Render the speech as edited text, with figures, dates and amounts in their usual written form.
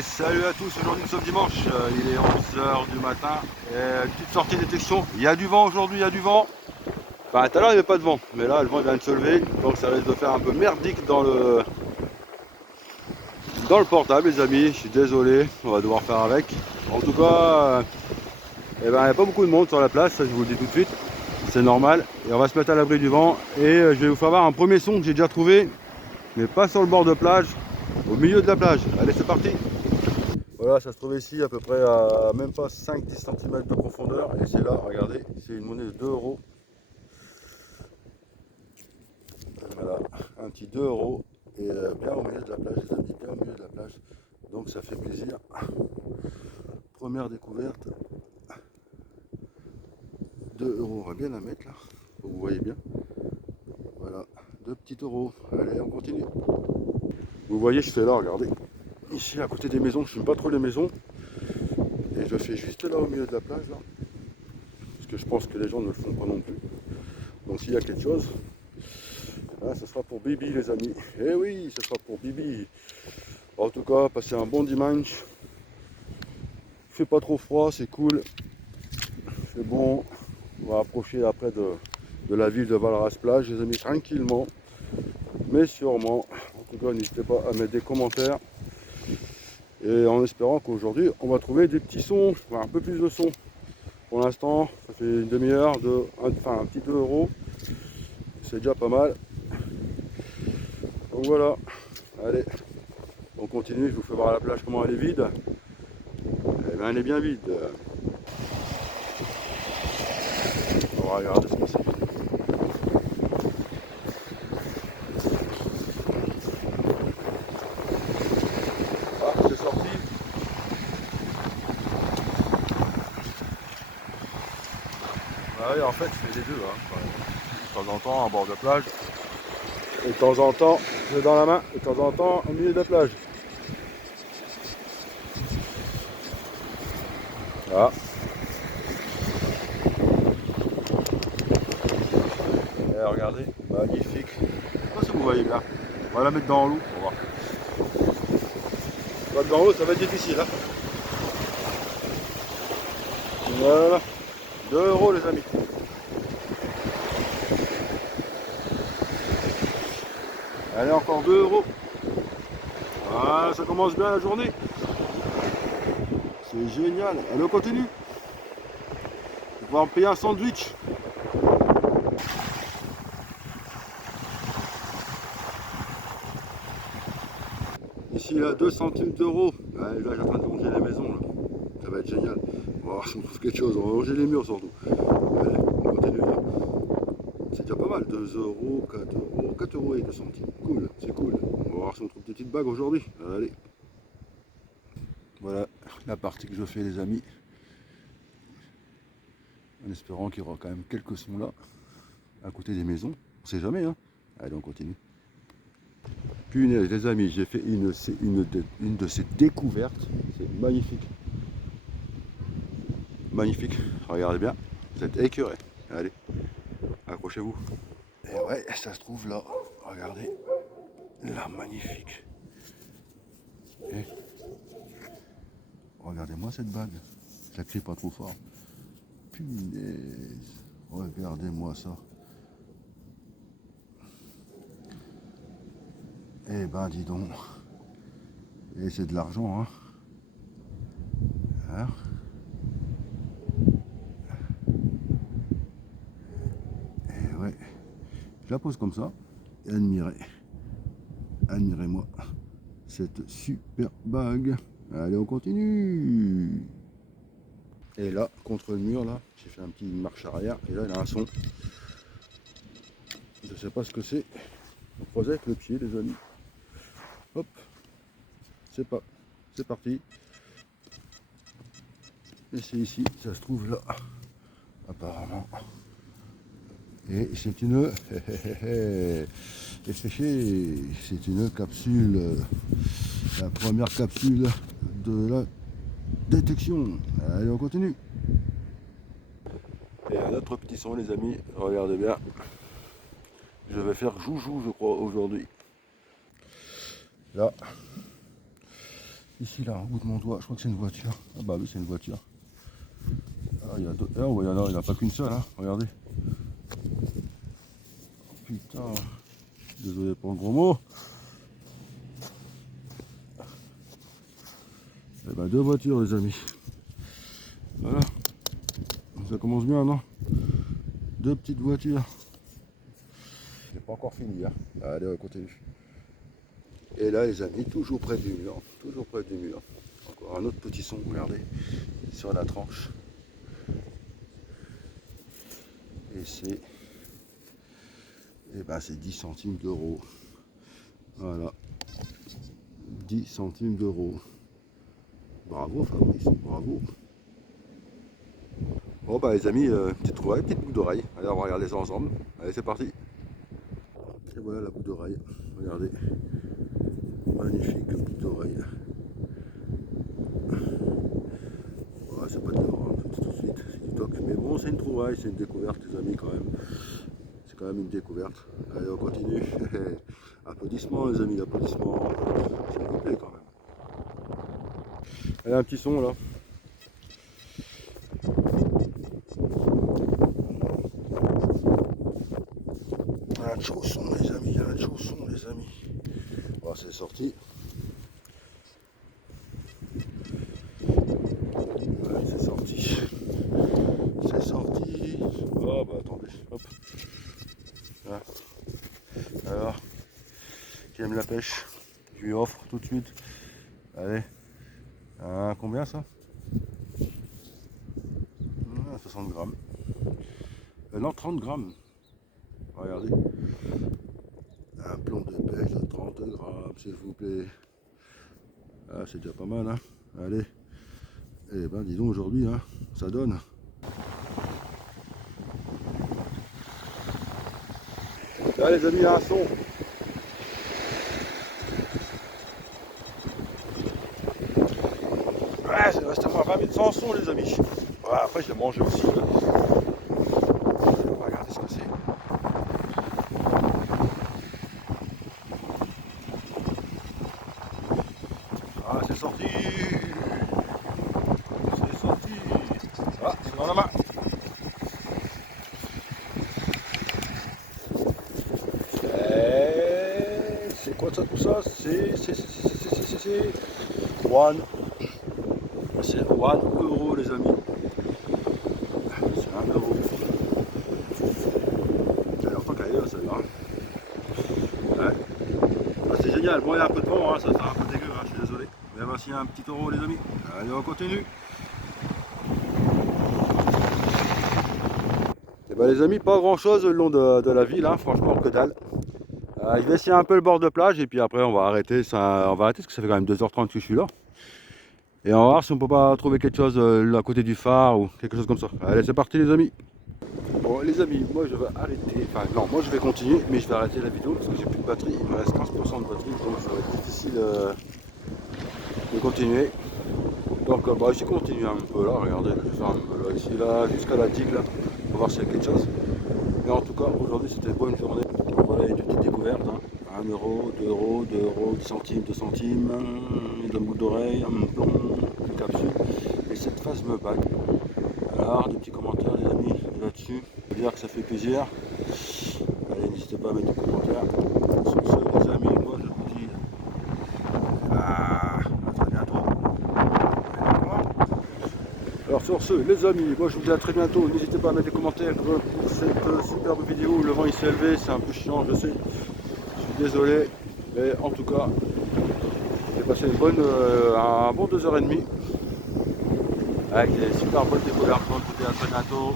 Salut à tous, aujourd'hui nous sommes dimanche, il est 11 h du matin, petite sortie détection, il y a du vent aujourd'hui, il y a du vent, enfin tout à l'heure il n'y avait pas de vent, mais là le vent vient de se lever, donc ça risque de faire un peu merdique dans le portable les amis, je suis désolé, on va devoir faire avec. En tout cas, il n'y a pas beaucoup de monde sur la place, ça je vous le dis tout de suite, c'est normal, et on va se mettre à l'abri du vent, et je vais vous faire voir un premier son que j'ai déjà trouvé, mais pas sur le bord de plage, au milieu de la plage. Allez c'est parti. Voilà, ça se trouve ici à peu près à même pas 5-10 cm de profondeur. Et c'est là, regardez, c'est une monnaie de 2 euros. Voilà, un petit 2 euros. Et bien au milieu de la plage, les amis, bien au milieu de la plage. Donc ça fait plaisir. Première découverte. 2 euros, on va bien la mettre là. Vous voyez bien. Voilà, 2 petits euros. Allez, on continue. Vous voyez, je fais là, regardez. Ici, à côté des maisons, je ne filme pas trop les maisons. Et je fais juste là au milieu de la plage là. Parce que je pense que les gens ne le font pas non plus. Donc s'il y a quelque chose, ah, ce sera pour Bibi les amis. Eh oui, ce sera pour Bibi. En tout cas, passez un bon dimanche. Il fait pas trop froid, c'est cool. C'est bon. On va approcher après de la ville de Valras-Plage les amis, tranquillement. Mais sûrement. En tout cas, n'hésitez pas à mettre des commentaires. Et en espérant qu'aujourd'hui, on va trouver des petits sons, enfin, un peu plus de sons. Pour l'instant, ça fait une demi-heure, enfin un petit 2 euros. C'est déjà pas mal. Donc voilà. Allez, on continue. Je vous fais voir la plage comment elle est vide. Eh bien, elle est bien vide. On va regarder ce que c'est. Ah, c'est sorti. Ah oui, en fait, je fais les deux. Hein. De temps en temps, en bord de plage. Et de temps en temps, j'ai dans la main. Et de temps en temps, au milieu de la plage. Ah. Et regardez, magnifique. Oh, si vous voyez bien. On va la mettre dans l'eau. On va voir. Mettre dans l'eau, ça va être difficile. Hein. Voilà. 2 euros, les amis. Allez, encore 2 euros. Ah, ça commence bien la journée. C'est génial. Allez, on continue. On va pouvoir me payer un sandwich. Ici, là, 2 centimes d'euros. Là, je suis en train de longer la maison. Là. Ça va être génial. On va voir si on trouve quelque chose. On va longer les murs surtout. Allez, on continue. Là. C'est déjà pas mal. 2 euros, 4 euros, 4 euros et 2 centimes. Cool, c'est cool. On va voir si on trouve des petites bagues aujourd'hui. Allez. Voilà la partie que je fais, les amis. En espérant qu'il y aura quand même quelques sons là, à côté des maisons. On sait jamais, hein. Allez, on continue. Punaise, les amis, j'ai fait une de ces découvertes. C'est magnifique. Magnifique. Regardez bien. Vous êtes écœurés. Allez, accrochez-vous. Et ouais, ça se trouve là. Regardez. Là, magnifique. Et regardez-moi cette bague. Ça crie pas trop fort. Punaise. Regardez-moi ça. Eh ben, dis donc. Et c'est de l'argent, hein. Hein. Et ouais. Je la pose comme ça. Et admirez-moi cette super bague. Allez, on continue. Et là, contre le mur, là, j'ai fait un petit marche arrière. Et là, il a un son. Je sais pas ce que c'est. On croise avec le pied, les amis. Hop. C'est parti. Et c'est ici, ça se trouve là. Apparemment. Et c'est une... c'est une capsule. La première capsule de la détection. Allez, on continue. Et un autre petit son, les amis. Regardez bien. Je vais faire joujou, je crois, aujourd'hui. Là, Ici, là, au bout de mon doigt, je crois que c'est une voiture. Ah bah oui, c'est une voiture. Ah, il y a d'autres. Ah, ouais, il n'y en a pas qu'une seule, hein. Regardez. Oh, putain. Désolé pour le gros mot. Eh ben, deux voitures, les amis. Voilà. Ça commence bien, non? Deux petites voitures. C'est pas encore fini, hein. Allez, on continue. Et là, les amis, toujours près du mur. Toujours près du mur. Encore un autre petit son, regardez. Sur la tranche. Et c'est... Eh ben, c'est 10 centimes d'euros. Voilà. 10 centimes d'euros. Bravo Fabrice, bravo. Bon bah les amis, petite trouvaille, petite boucle d'oreille. Allez, on va regarder ça ensemble. Allez, c'est parti. Et voilà la boucle d'oreille. Regardez. Magnifique boucle d'oreille. Ouais, c'est pas de l'or, hein, tout de suite, c'est du toc. Mais bon, c'est une trouvaille, c'est une découverte les amis quand même. C'est quand même une découverte. Allez, on continue. Applaudissements les amis, applaudissements. S'il vous plaît quand même. Allez, un petit son là. Un chausson les amis, un chausson les amis. Bon, c'est sorti. Ouais, c'est sorti. C'est sorti. Oh bah attendez, hop. Là. Alors, qui aime la pêche, je lui offre tout de suite. Allez. Combien ça? 60 grammes. Non, 30 grammes. Regardez. Un plomb de pêche de 30 grammes, s'il vous plaît. Ah, c'est déjà pas mal, hein. Allez. Eh ben, dis donc, aujourd'hui, hein, ça donne. Là, les amis, il y a un son. Ouais, c'est resté à 20 minutes sans son, les amis. Ouais, après, je l'ai mangé aussi. Là. Regardez ce que c'est. Ah, c'est sorti. C'est sorti. Ah, c'est dans la main. C'est quoi ça, tout ça? C'est 1. C'est 1 euro, les amis. C'est 1 euro. Ça a l'air pas qu'elle est là, celle-là. Ouais. Ah, c'est génial. Bon, il y a un peu de vent, hein, ça fait un peu dégueu, hein, je suis désolé. Mais voici un petit euro, les amis. Allez, on continue. Et ben, les amis, pas grand chose le long de la ville, hein, franchement, que dalle. Je vais essayer un peu le bord de plage et puis après on va arrêter. On va arrêter parce que ça fait quand même 2h30 que je suis là. Et on va voir si on peut pas trouver quelque chose à côté du phare ou quelque chose comme ça. Allez, c'est parti les amis. Bon les amis, moi je vais arrêter, enfin non, moi je vais continuer, mais je vais arrêter la vidéo parce que j'ai plus de batterie, il me reste 15% de batterie, donc ça va être difficile de continuer. Donc bah, j'ai continué un peu là, regardez, je vais faire un peu là, ici, là, jusqu'à la digue là, pour voir s'il y a quelque chose. Mais en tout cas, aujourd'hui c'était une bonne journée. Donc, voilà, il y a des petites découvertes, hein. 1 euro, 2 euros, 2 euros, 10 centimes, 2 centimes, une boucle d'oreille, un plomb, une capsule, et cette phase me bague. Alors, des petits commentaires les amis là-dessus, je veux dire que ça fait plaisir. Allez, n'hésitez pas à mettre des commentaires. Sur ce les amis, moi je vous dis à très bientôt. Alors sur ce les amis, moi je vous dis à très bientôt. N'hésitez pas à mettre des commentaires pour cette superbe vidéo. Le vent il s'est élevé, c'est un peu chiant, je sais. Je suis désolé, mais en tout cas, j'ai passé un bon 2h30 avec des super bonnes découvertes. Donc, à très bientôt.